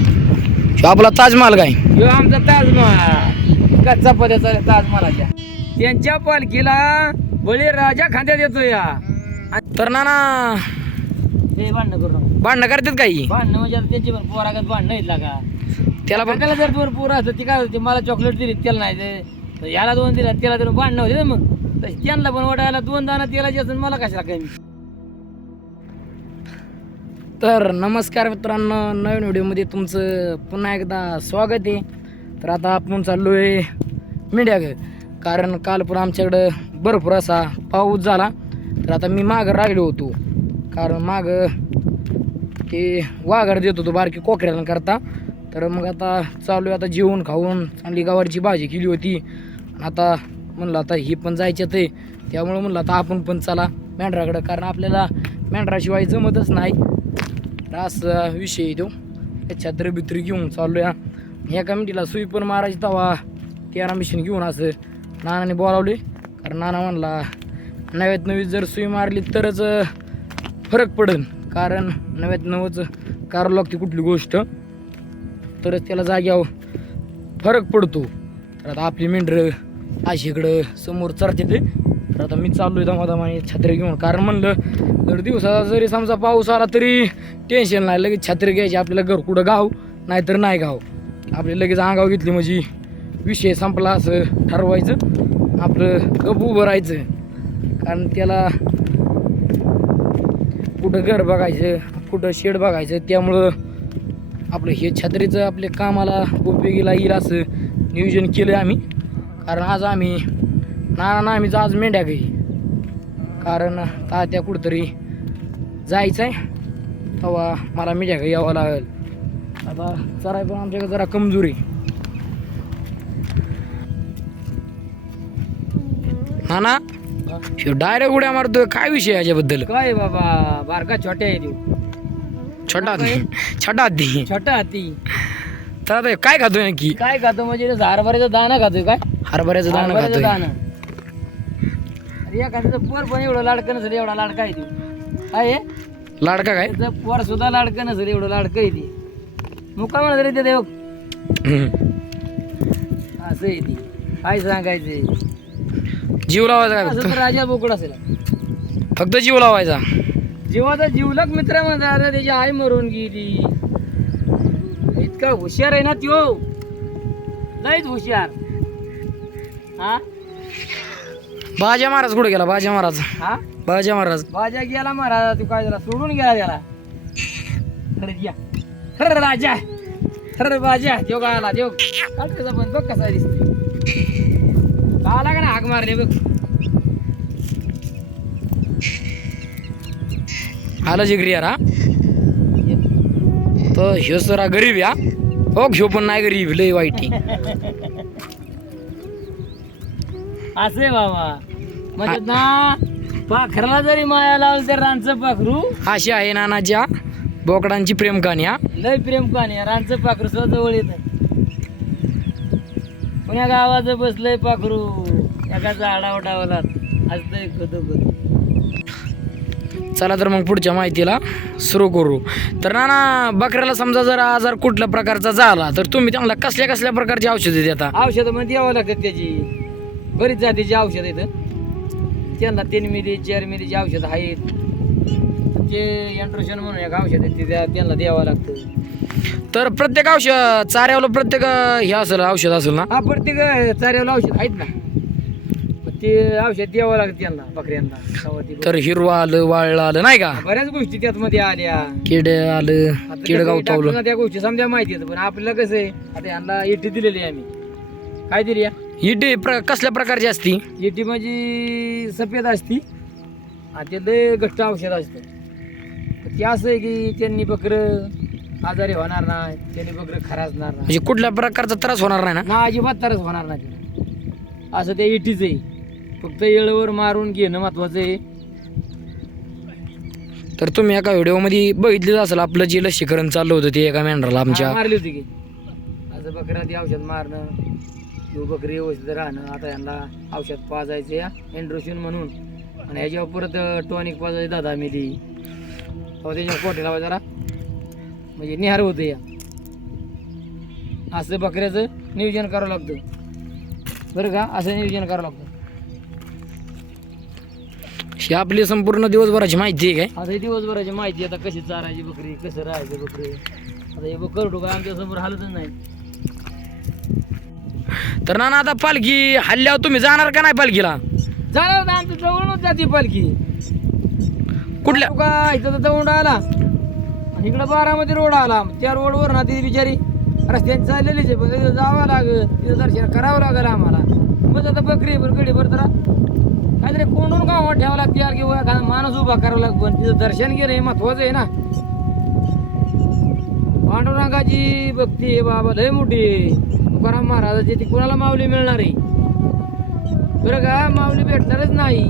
ह्यो आपला ताजमहाल काय? ह्यो आमचा ताजमहाल. कच्चा पदाचा ताजमहालाच्या. त्यांच्या पालखीला बळीराजा खांद्यात येतो या. तर नाना हे भांडणं करू नका. भांडणं करतात काही भांडणं म्हणजे आता त्यांची पण पोरागत भांडणं आहेत का त्याला पण त्याला जर पोरं असतं ती काय होती मला चॉकलेट दिली त्याला नाही दे. तर याला दोन दिला त्याला तर भांडणं होते ना मग. तशी त्यांना पण वाटायला दोन दाना तेलाची असून मला कशाला कमी तर नमस्कार मित्रांनो नवीन व्हिडिओमध्ये तुमचं पुन्हा एकदा स्वागत आहे. तर आता आपण चाललो आहे मीडिया कारण काल पण आमच्याकडं भरपूर असा पाऊस झाला. तर आता मी मागं राहिलो होतो. कारण मागं ते वाघार देत होतो बारकी कोकऱ्याला करता. तर मग आता चालू आहे. आता जेवण खाऊन चांगली गवारची भाजी केली होती. आता म्हणलं आता ही पण जायच्यात आहे. त्यामुळं म्हणलं आता आपण पण चला मेंढराकडं. कारण आपल्याला मेंढराशिवाय जमतच नाही. तर असा विषय आहे तो छत्री बित्री घेऊन चाललो या एका कमिटीला सुई पण मारायची तवा. तेरा मिशन घेऊन असं नानाने बोलावले. कारण नाना म्हणला नव्यात नवी जर सुई मारली तरच फरक पडेल कारण नव्यात नवच करावं लागते कुठली गोष्ट. तरच त्याला जाग्यावर फरक पडतो. तर आता आपली मेंढरं अशी इकडं समोर चरते ते. तर आता मी चाललोय दमादमाने छत्री घेऊन. कारण म्हणलं जर दिवसाचा जरी समजा पाऊस आला तरी टेन्शन नाही. लगेच छत्री घ्यायची आपल्याला घर कुठं गाव नाहीतर नाही गाव. आपली लगेच अंगाव घेतली म्हणजे विषय संपला असं ठरवायचं. आपलं गप उभं राहायचं. कारण त्याला कुठं घर बघायचं कुठं शेड बघायचं त्यामुळं आपलं हे छत्रीचं आपल्या कामाला उपयोगीला येईल असं नियोजन केलं आम्ही. कारण आज आम्ही नाना ना आम्ही आज मेंढ्या घरी कारण तात्या कुठंतरी जायचं आहे तेव्हा मला मेंढ्या घरी यावं लागेल. आता चराय पण आमच्याकडे जरा कमजोरी नाना ह्यो डायरेक्ट उड्या मारतोय. काय विषय याच्याबद्दल? काय बाबा? बारका छोट्या आहे देऊ छोटा छोटा हत्ती छोटा हाती. तर आता काय खातोय नक्की काय खातो? म्हणजे ते हरभऱ्याचा दाना खातोय काय? हरभऱ्याचं दाणं हरभऱ्याचं खातोय. दाणं. एखाद्याचं पोर पण एवढं लाडकं नसेल एवढा लाडका आहे ते. काय आहे? लाडका काय? त्याचं पोर सुद्धा लाडकं नसेल एवढं लाडकं आहे ते. मुका म्हणत रे ते देव. असं आहे ती. काय सांगायचं जीव लावायचा असं राजा बोकड असेल. फक्त जीव लावायचा. जीवाचा जीवलक मित्र म्हणता अरे त्याची आई मरून गेली. इतका हुशार आहे ना त्यो. लयच हुशार. हा? बाजा महाराज कुठे गेला? बाजा महाराज. हा? बाजा महाराज. बाजा गेला महाराज तू काय झाला? सोडून गेला त्याला. खरं या खरं राजा. खरं बाजा. देव गाला देव. काढ कसा पण बघ कसा दिसतो आला का ना हाक मारले बघ. आला जिगरी यार हा तर ह्यो सरा गरीब या. हो ह्यो पण नाही गरीब लय वाईटी असे बाबा. म्हणजे ना पाखराला जरी माया लावलं तर रानचं पाखरू. अशी आहे नानाच्या बोकडांची प्रेम कहाणी हा. लय प्रेम कहाणी आहे. रानचं पाखरू सुद्धा जवळ येत. पुण्या गावाचं बसलंय पाखरू. एका झाडावर डावलात असतंय खदो खदो चला तर मग पुढच्या माहितीला सुरू करू. तर नाना बकऱ्याला समजा जर आजार कुठल्या प्रकारचा झाला तर तुम्ही त्यांना कसल्या कसल्या प्रकारची औषधे देता? औषधं मध्ये द्यावं लागतात त्याची. बरीच जातीची औषध आहेत. त्यांना तीन मिली चार मिलीची औषध आहेत. ते एन्ट्रोशन म्हणून एक औषध आहे ते द्या- त्यांना द्यावं लागतं. तर प्रत्येक औषध चाऱ्याला प्रत्येक अं, हे असेल औषध असेल ना? हा प्रत्येक चाऱ्याला औषध आहेत ना. मग ते औषध द्यावं लागतं त्यांना बकऱ्यांना. तेव्हा ते तर हिरवा आलं वाळलं आलं नाही का? बऱ्याच गोष्टी त्यात मध्ये आल्या. किड आलं किड कसं आहे, गावतावलं डॉक्टरांना त्या गोष्टी समजा माहिती आहेत पण आपल्याला कसं आहे आता यांना एटी दिलेली आहे आम्ही. काय दिली ही डे प्र कसल्या प्रकारची असती? एटी म्हणजे सफेद असती आणि ते लय घट्ट औषध असतं. ते असं आहे की त्यांनी बकरं आजारी होणार नाही त्यांनी बकरं खराचणार नाही. म्हणजे कुठल्या प्रकारचा त्रास होणार नाही ना? ना अजिबात तरच होणार नाही. असं ते एटीच आहे. फक्त येळवर मारून घेणं महत्वाचं आहे. तर तुम्ही एका व्हिडिओमध्ये बघितलेलं असेल आपलं जे लसीकरण चाललं होतं ते एका मेंढराला आमच्या हा, मारली होती की. असं बकऱ्यात औषध मारणं. बकरी व्यवस्थित राहणं आता यांना औषध पाजायचं या एन्ड्रोशिन म्हणून. आणि ह्याच्यावर परत टॉनिक पाजायची दादा मिली तेव्हा त्याच्यावर कोटे लावा जरा. म्हणजे निहार होतं या. असं बकऱ्याचं नियोजन करावं लागतं. बरं का? असं नियोजन करावं लागतं. ही आपली संपूर्ण दिवसभराची माहिती आहे काय? आता हे दिवसभराची माहिती आता कशी चारायची बकरी कसं राहायचं बकरी. आता हे बघ करतो काय आमच्यासमोर हालतच नाही. तर ना आता पालखी हल्ल्यावर तुम्ही जाणार का नाही पालखीला? जाणार तर आमच्या जवळूनच जाते पालखी. कुठल्या? का इथं तर दौंड आला. आणि इकडं बारामती रोड आला. त्या रोडवर ना ती बिचारी रस्त्याने चाललेलीच आहे. पण तिथं जावं लागेल. तिथं दर्शन करावं लागेल आम्हाला. मग आता बकरी पण गडी भर तर. काहीतरी कोंडून गावात ठेवावं लागते यार किंवा एखादा माणूस उभा करावा लागतो पण तिथं दर्शन घेणं हे महत्वाचं आहे ना. पांडुरंगाची भक्ती आहे बाबा लय मोठी. तुकाराम महाराजाची ती कोणाला माऊली मिळणार आहे. बरं का? माऊली भेटणारच नाही.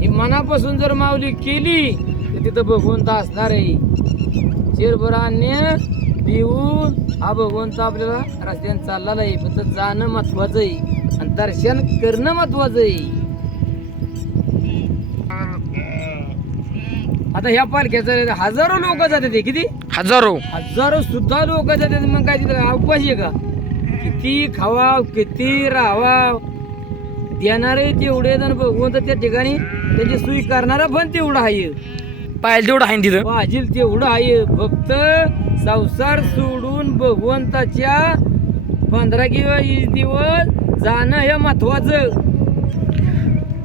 ही मनापासून जर माऊली केली तर तिथं भगवंत असणार आहे. शेरभर अन्य देऊन हा भगवंत आपल्याला रस्त्याने चाललेला आहे. फक्त जाणं महत्वाचं आहे. आणि दर्शन करणं महत्वाचं आहे. आता ह्या पालख्याचं हजारो लोक जातात ते किती? हजारो. हजारो सुद्धा लोक जातात. मग काय तिथं अवकाश आहे का? किती खावा किती राहावा देणारे तेवढे जण भगवंत त्या ठिकाणी त्याची सोयी करणारा पण तेवढा आहे. पाहिजे तेवढं आहे ना तिथं? पाहिजे तेवढं आहे. फक्त संसार सोडून भगवंताच्या पंधरा किंवा वीस दिवस जाणं हे महत्वाचं.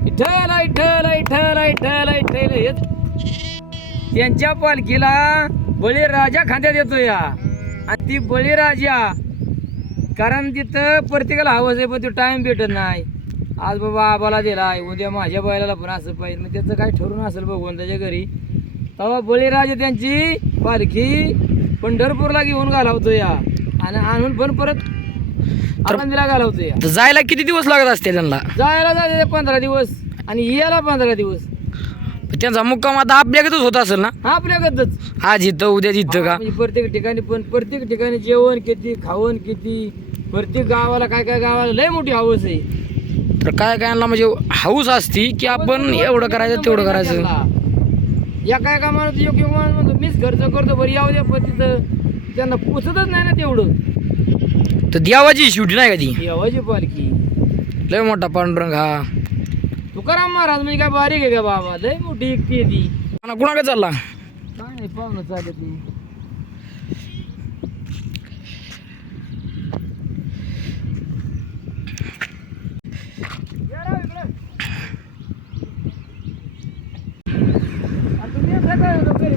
इठल इठल इठल इठल इठल हेच त्यांच्या पालखीला बळीराजा खांद्यात येतो या. आणि ती बळीराजा कारण तिथं प्रत्येकाला हवंच आहे पण तो टाइम भेटत नाही. आज बाबा आबाला दिलाय उद्या माझ्या बैलाला पण असं पाहिजे. मग त्याचं काय ठरून असेल भगवंताच्या घरी. तेव्हा बळीराजा त्यांची पालखी पंढरपूरला घेऊन घालावतो या. आणि आणून पण परत आनंदीला घालावतो या. जायला किती दिवस लागत असते त्यांना? जायला जाते पंधरा दिवस. आणि यायला पंधरा दिवस. त्यांचा मुक्काम आता आपल्याकडच होत असेल ना? हा आपल्याकडच आज इथं उद्या तिथं का? म्हणजे प्रत्येक ठिकाणी पण प्रत्येक ठिकाणी जेवण किती खावण किती प्रत्येक गावाला काय काय गावाला लय मोठी हवस आहे. तर काय काय म्हणजे हाऊस असती की आपण एवढं करायचं तेवढं करायचं? या काय का माणूस योग्य माणूस म्हणतो मीच खर्च करतो बरं यावं द्या पण तिथं त्यांना पोचतच नाही ना तेवढं. तर देवाची शेवटी नाही का ती? देवाची पालखी. लय मोठा पांडुरंग हा. तुकाराम महाराज म्हणजे काय बारीक आहे का बाबा? लय मोठी एकटी आहे ती. कुणाकडे चालला? काय नाही पाहुणं चालत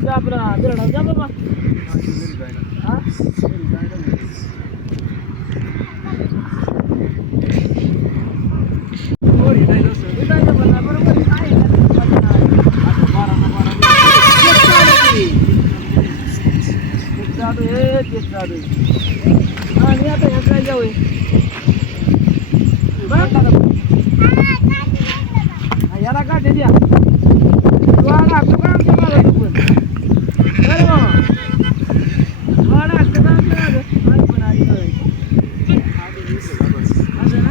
आपला बिरडा जा बाबा हा? होय, नाही तसं. भेटायचं पण नाही. बरोबर आहे. काय आहे? आता बारा ना बारा. तेच चालू आहे. तेच चालू आहे, तेच चालू आहे. हा, आणि आता ह्या काय जाऊ याला काटे द्या तू आला तू का आमच्या मागं तू पण बरं बाबा. तू आला असतं का आमच्या मागं? आली पण आली होय. असं ना?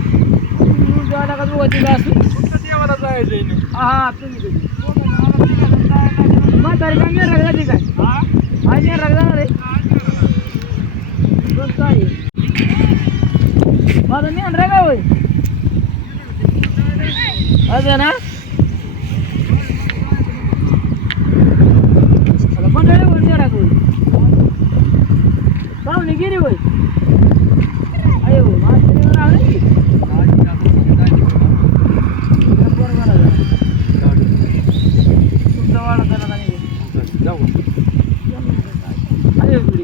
तू जो आला का तू वतीला असू? हा, हा, तुम्ही कधी? म्हातारी काय मेरं झाली काय? आई मेरं जाणार आहे? कोणतं आहे? माझं मेंढरं आहे का होय? असं ना आता मंडळी होय मेढा होय पाहुणे गेली होय अरे होय माझं राहणार की बरोबर आहे. तुमचा वाडा त्याला नाही अरे पुढे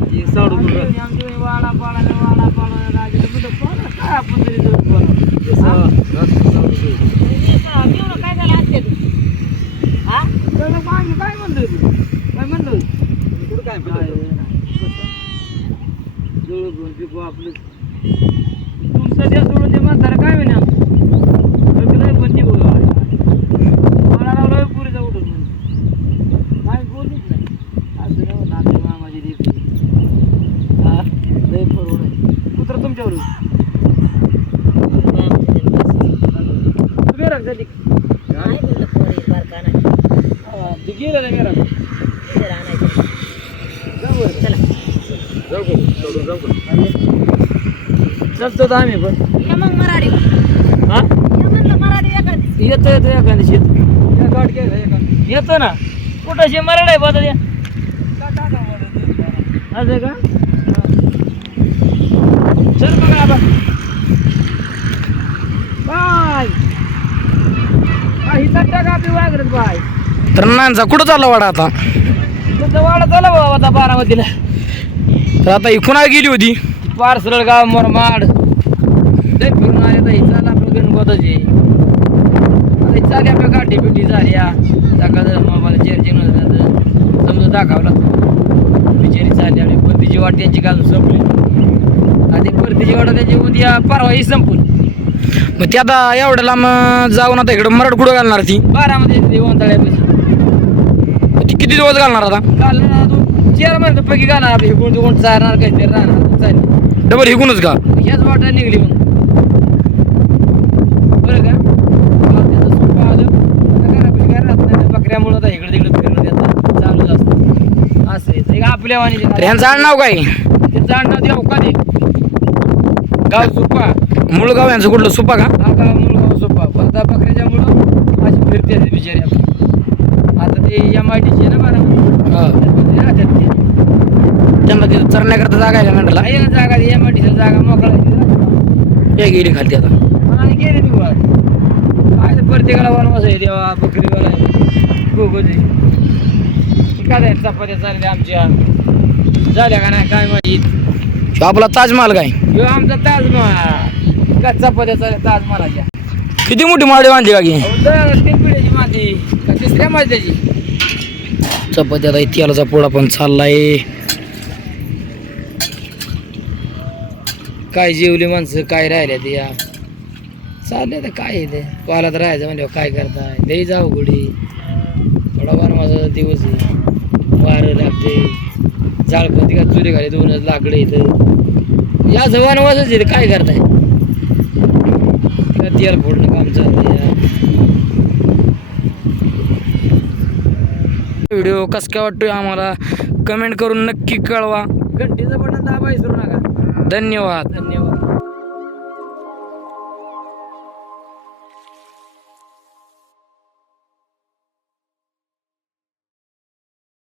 आमच्या वाडा पाडा वाडा पाडा राजा काय आपण तरी जाऊन बोलावं. एवढं काय झालं आज ते? हा? एवढं मागे काय म्हणतोय तू? काय म्हणतोय? काय जवळ घेऊन पिकू आपलं. तुमचं त्या सोडून ते म्हातारं काय आमचं? सगळं बोलू आहे. मला लावलं पुरीचा उठून म्हणून. काय बोलूच नाही. असं आपल्या मामाची लेकरं. हा? लय परवड. कुत्रं तुमच्यावर. तुम्ही रंग झाली. ते गेलं नाही मेरा. चलतो तर आम्ही पण. मग मराठी. हा? म्हणलं मराठी एखादी. येतो येतो एखादी शेत. येतो ना. कुठं शे मराठ आहे बघा त्या असं का? चल मग आबा बाय. ही तट्टा का आपली वागरत बाय. तर नांचा कुठं चालला वाडा आता? वाडा चला बाबा आता बारामतीला. तर आता ही कुणाला गेली होती. पारसरळ गाव मोरमाड. लय फिरून आले तर चाल आपलं गणपताचे आता चाली आपल्या गाठी बिठी झाल्या सकाळ मोबाईल चार्जिंग नव्हतं समजा दाखवला बिचारी चालली आपली. परतीची वाट त्यांची घालून संपली. आणि परतीची वाट त्यांची उद्या परवा ही संपून. मग ती आता एवढ्या लांब जाऊन आता इकडं मराठ कुठं घालणार ती? बारामध्ये मग ती किती दिवस घालणार आता? काल पैकी आपली चालणार काहीतरी राहणार चालली. डबल हिकूनच का? ह्याच वाटा निघली म्हणून बरं का? मला त्याचं सोपं आलं. आता घरापैकी काय राहत नाही बकऱ्यामुळं आता इकडे तिकडे फिरणं त्याचं चालूच असतं. असं आहे. एक आपल्या तर ह्यांचं आडनाव काय? गाव सुप्पा. मूळ गाव यांचं कुठलं? सुपा का? हा गाव मूळ गाव सुप्पा. पण आता बकऱ्याच्या मुळं अशी फिरते असते बिचारी आपली. ते एम आय टीची ना बारा हा. राहतात ते त्यांना तिथं चरण्याकरता जागा आहे का मेंढराला आहे ना जागा एम आय टीची जागा मोकळा आहे तिथं. हे गेली खाली आता आणि गेले प्रत्येकाला वनवास आहे देवा बकरीवाला आहे. काय चपात्या चालल्या आमच्या. झाल्या का नाही काय माहीत. आपला ताजमहाल काय? ह्यो आमचा ताजमहल. का चपात्या चालल्या ताजमहालाच्या? किती मोठी माडी बांधली का की? अहो, दर तीन पिढ्याची माती. का तिसऱ्या मजल्याची चपाती आता तेलाचा पोळा पण चाललाय. काय जेवली माणसं? काय राहिल्या ते या चालले तर काय आहे ते? पाला तर राहायचं म्हणजे काय करताय? दही जाऊ गुडी थोडा वनवासाचा दिवस आहे. वारं लागते. जाळपती का चुरी घाली दोनच लाकडं इथं या वनवासच आहे काय करताय? तेल फोडणं काम चाललंय. व्हिडिओ कस काय वाटतोय आम्हाला? कमेंट करून नक्की कळवा. घंटीचं बटन दाबा विसरू नका. धन्यवाद. धन्यवाद.